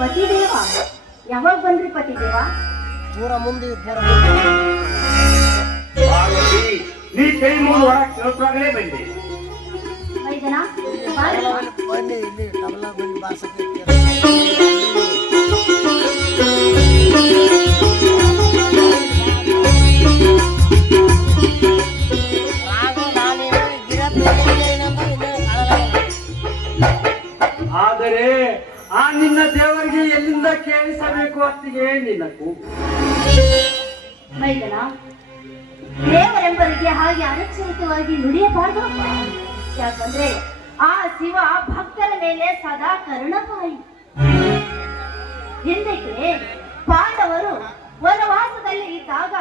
ಪತಿದೇವ ಯಾವಾಗ ಬಂದ್ರಿ ಪತಿದೇವ? ಪೂರ ಮುಂದೆ ನೀ ಕೈ ಮೂರು ಹೊರ ಕೇಳ್ತಾಗಲೇ ಬಂದೆ. ಮೈದನ ಬನ್ನಿ ಇಲ್ಲಿ ತಬಲ ಬನ್ನಿ ಬಾಸಕ್ಕೆ ಆದರೆ ಆ ನಿನ್ನ ದೇವರಿಗೆ ಎಲ್ಲಿಂದ ಕೇಳಿಸಬೇಕು ಅತ್ತಿಗೆ ನಿನ್ನ ಕೂಗು. ಮೈದನ ದೇವರೆಂಬರಿಗೆ ಹಾಗೆ ಅನಕ್ಷರಿತವಾಗಿ ನುಡಿಯಬಾರ್ದು. ಯಾಕಂದ್ರೆ ಆ ಶಿವ ಭಕ್ತರ ಮೇಲೆ ಸದಾ ಕರುಣಾಮಯಿ. ಹಿಂದಕ್ಕೆ ಪಾಂಡವರು ವನವಾಸದಲ್ಲಿ ಇದ್ದಾಗ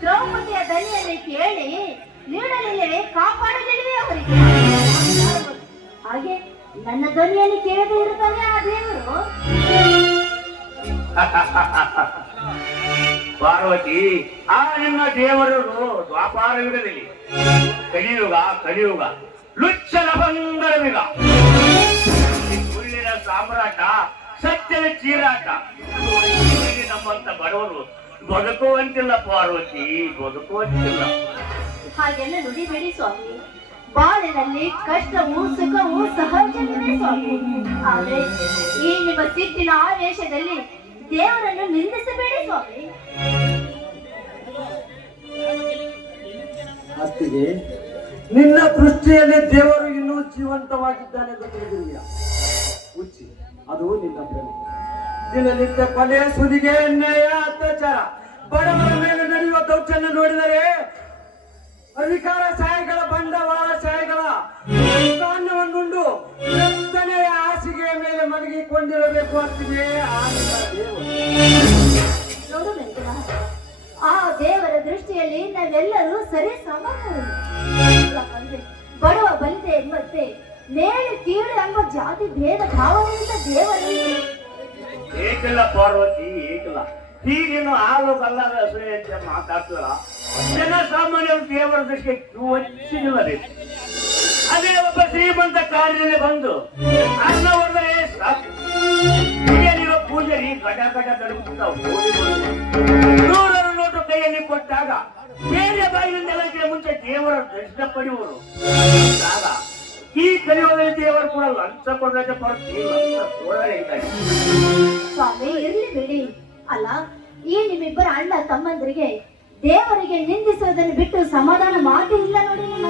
ದ್ರೌಪದಿಯ ದನಿಯನ್ನು ಕೇಳಿ ನೀಡಲಿಲ್ಲವೇ, ಕಾಪಾಡಲಿಲ್ಲವೇ ಅವರಿಗೆ? ಹಾಗೆ ನನ್ನ ಧ್ವನಿಯನ್ನು ಕೇಳದೆ ಇರುತ್ತಾನೆ ಆ ದೇವರು. ಪಾರ್ವತಿ, ಆ ನಿಮ್ಮ ದೇವರು ದ್ವಾಪಾರ ಯುಗದಲ್ಲಿ ಕಲಿಯುಗ ಲುಚ್ಚನ ಬಂಗರ ಯುಗ, ಸುಳ್ಳಿನ ಸಾಮ್ರಾಟ, ಸತ್ಯದ ಚೀರಾಟ. ನಮ್ಮಂತ ಬಡವರು ಬದುಕುವಂತಿಲ್ಲ ಪಾರ್ವತಿ, ಬದುಕುವಂತಿಲ್ಲ. ಹಾಗೆಲ್ಲ ನುಡಿಬೇಡಿ ಸ್ವಾಮಿ. ಬಾಳಿನಲ್ಲಿ ಕಷ್ಟವೂ ಸುಖವೂ ಸಹಜವೇ ಸ್ವಾಮಿ. ಆದ್ರೆ ಈ ನಿಮ್ಮ ಸಿಟ್ಟಿನ ಆವೇಶದಲ್ಲಿ ದೇವರನ್ನು ನಿಂದಿಸಬೇಡಿ ಸ್ವಾಮಿ. ಅತ್ತಿಗೆ, ನಿನ್ನ ದೃಷ್ಟಿಯಲ್ಲಿ ದೇವರು ಇನ್ನೂ ಜೀವಂತವಾಗಿದ್ದಾನೆ ಗೊತ್ತಿರಲಿಲ್ಲ. ಹುಚ್ಚಿ, ಅದು ನಿನ್ನ ಪ್ರೇಮ. ದಿನನಿತ್ಯ ಕೊಲೆ, ಸುಲಿಗೆ, ಅನ್ಯಾಯ, ಅತ್ಯಾಚಾರ, ಬಡವರ ಮೇಲೆ ನಡೆಯುವ ದೌರ್ಜನ್ಯ ನೋಡಿದರೆ ಅಧಿಕಾರ ಶಾಹಿಗಳ, ಬಂಡವಾಳ ಶಾಹಿಗಳ ಕಾರಣವನ್ನುಂಡು ಎತ್ತನೆಯ ಹಾಸಿಗೆಯ ಮೇಲೆ ಮಲಗಿಕೊಂಡಿರಬೇಕು ಅತ್ತಿಗೆ ಆ ನಿನ್ನ ದೇವರು. ಆ ದೇವರ ದೃಷ್ಟಿಯಲ್ಲಿ ನಾವೆಲ್ಲರೂ ಸರಿ ಸಮಾನರು. ಬಡವ ಬಲಿದೆ ಎಂಬಂತೆ ಮೇಲು ಕೀಳು ಎಂಬ ಜಾತಿ ಭೇದ ಭಾವನೆಯಿಂದ ದೇವರು ಏಕಿಲ್ಲ ಪಾರ್ವತಿ, ಏಕಿಲ್ಲ. ಹೀಗೇನು ಹಾಲು ಕಲ್ಲಾದ ಅಸೂಯೆ ಅಂತ ಮಾತಾಡ್ತೀರ. ಜನಸಾಮಾನ್ಯರ ದೇವರ ದೃಷ್ಟಿಗೆ ಹಚ್ಚಿಲ್ಲ. ಅದೇ ಒಬ್ಬ ಶ್ರೀಮಂತ ಕಾರ್ಯದಲ್ಲಿ ಬಂದು ಅನ್ನ ಹೊಡೆದರೆ ಪೂಜಾರಿ ಗಡ ನಡುತ್ತ ನೂರಾರು ನೋಟು ಕೈಯಲ್ಲಿ ಕೊಟ್ಟಾಗ ಬೇರೆ ಬಾಯಿಯಿಂದೆಲ್ಲಕ್ಕೆ ಮುಂಚೆ ದೇವರ ದರ್ಶನ ಪಡೆಯುವರು. ಈ ಕಲಿಯುಗದಲ್ಲಿ ದೇವರು ಕೂಡ ಲಂಚ ಕೊಡದೆ ಸ್ವಾಮಿ ಇರ್ಲಿ ಬಿಡಿ. ಅಲ್ಲ, ಈ ನಿಮ್ಮಿಬ್ಬರ ಅಣ್ಣ ತಮ್ಮಂದರಿಗೆ ದೇವರಿಗೆ ನಿಂದಿಸೋದನ್ನು ಬಿಟ್ಟು ಸಮಾಧಾನ ಮಾತು ಇಲ್ಲ ನೋಡಿ. ನಿಮ್ಮ